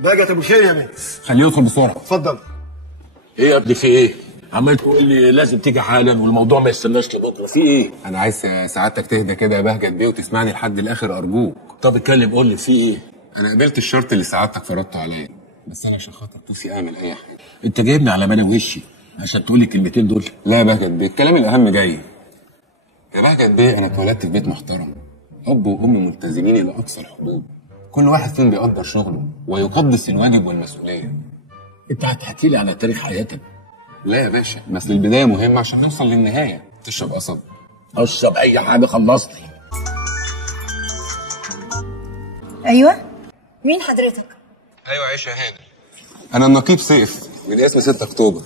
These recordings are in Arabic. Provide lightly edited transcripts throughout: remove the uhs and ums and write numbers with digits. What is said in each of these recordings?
بهجت ابو شير يا بيه. خليه يدخل بسرعه. اتفضل. ايه يا ابني في ايه؟ عمال تقول لي لازم تيجي حالا والموضوع ما يستناش لبكره، في ايه؟ انا عايز سعادتك تهدى كده يا بهجت بيه وتسمعني لحد الاخر ارجوك. طب اتكلم قول لي في ايه؟ انا قبلت الشرط اللي سعادتك فرضته عليا، بس انا عشان خاطر طفي اعمل اي حاجه. انت جايبني على مدى وشي عشان تقول لي الكلمتين دول؟ لا يا بهجت بيه، الكلام الاهم جاي. يا بهجت بيه، انا اتولدت في بيت محترم، اب وام ملتزمين الى اقصى الحدود، كل واحد فيهم بيقدر شغله ويقدس الواجب والمسؤوليه. انت هتحكي لي على تاريخ حياتك؟ لا يا باشا، بس البدايه مهمه عشان نوصل للنهايه. تشرب قصب؟ اشرب اي حاجه، خلصت. ايوه، مين حضرتك؟ ايوه عيشه هاني. انا النقيب سيف من اسم 6 اكتوبر،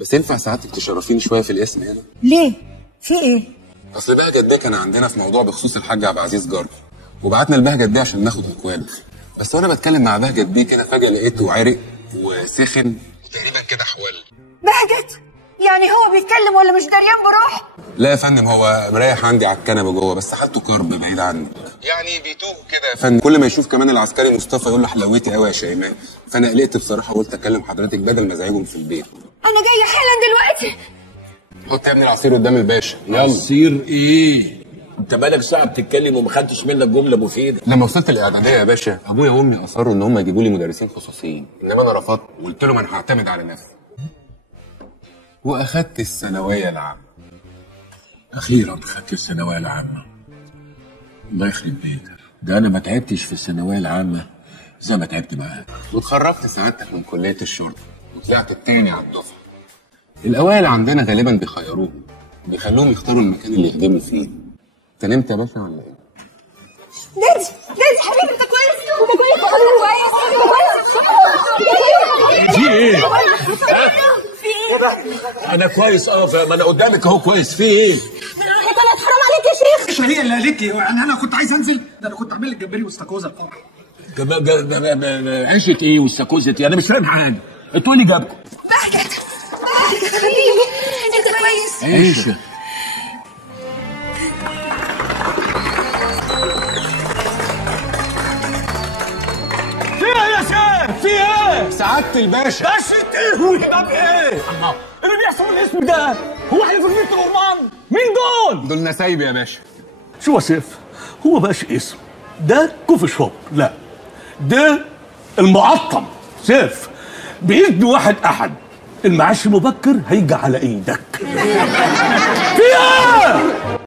بس ينفع سعادتك تشرفيني شويه في الاسم هنا؟ ليه؟ في ايه؟ اصل بهجت بيه كان عندنا في موضوع بخصوص الحاج عبد العزيز جارنا، وبعتنا لبهجت بيه عشان ناخد اقواله. بس وانا بتكلم مع بهجت بيه كده فجاه لقيته عرق وسخن وتقريبا كده حول. بهجت؟ يعني هو بيتكلم ولا مش دريان بروح؟ لا يا فندم، هو مريح عندي على الكنبه جوه، بس حالته كرب بعيد عني، يعني بيتوه كده يا فندم. كل ما يشوف كمان العسكري مصطفى يقول له حلويتي قوي يا شيماء، فانا قلقت بصراحه وقلت اكلم حضرتك بدل ما ازعجهم في البيت. انا جايه حالا دلوقتي. حط يا ابني العصير قدام الباشا، يلا. عصير ايه؟ انت بقالك ساعه بتتكلم وما خدتش منك جمله مفيده. لما وصلت الاعداديه يا باشا، ابويا وامي اصروا ان هم يجيبوا لي مدرسين خصوصيين، انما انا رفضت وقلت لهم انا هعتمد على نفسي، واخدت الثانويه العامه. اخيرا خدت الثانويه العامه. الله يخرب بيتك، ده انا ما تعبتش في الثانويه العامه زي ما تعبت معاك. واتخرجت سعادتك من كليه الشرطه وطلعت التاني على الدفعه. الاوائل عندنا غالبا بيخيروهم، بيخلوهم يختاروا المكان اللي يخدموا فيه. انت نمت يا باشا ولا ايه؟ دادي حبيبي، انت كويس؟ انت كويس؟ في ايه؟ في ايه؟ انا كويس ما انا قدامك اهو كويس. في ايه؟ طلعت حرام عليك يا شيخ. هي اللي قالت لي يعني انا كنت عايز انزل، ده انا كنت اعمل لك جمبري واستاكوزا الفرح. عيشه ايه واستاكوزة ايه؟ انا مش فاهم حاجه. انتوا اللي جابكم؟ بهجت حبيبي، انت كويس؟ عيشه. في ايه يا شيخ؟ في ايه؟ سعاده الباشا. باشا ايه وهباب ايه؟ اللي بيحصل بالاسم ده؟ هو احنا في بيت الرمان؟ مين دول نسايبي يا باشا. شو يا سيف؟ هو باش اسم ده كوفي شوب، لا ده المعطم. سيف بإذن واحد أحد المعاش المبكر هيجي على إيدك. في إيه؟